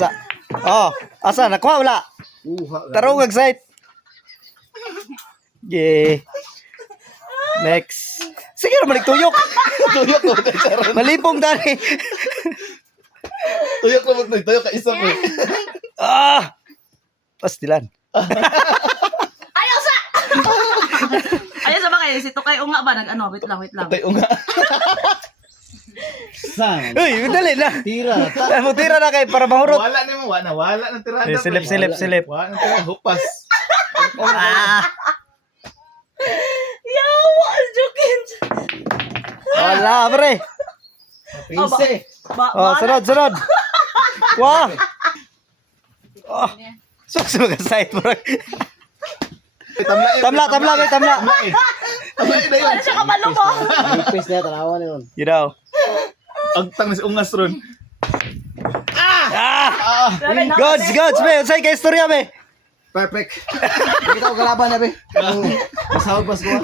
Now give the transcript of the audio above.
Asa? Oh, asa nakuha wala? Tarong site. Yeah. Next. Sige na balik tuyok. Tuyok ko kay Sharon. Malipong dali. Tuyok ko mo tuyok ka isa po. Ah. Pastilan. Ayaw sa! Ayaw sa ba kayo? Si Tukay Unga ba? Nag-ano? Wait lang. Tayo nga. Sang. Uy, dali na. Tira. Ay, mo tira na kay para mahurot. Wala ni mo, wala ng tirada. Eh, silip. Wala ng tirada, hupas. Ah. Yawa! Jokin! Wala, pre. Pinse. Oh, sunod. Wah. Oh. Sukso ka site, bro. Tamla. Tamla na yun. Wala siya kabalo mo! Ipis niya, tanawa na yun. You know. Ang tang si ungas ron. Gods, be. Unsay ka istorya, be. Perfect. Kita ko kalaban na, be. Masahod pas ko.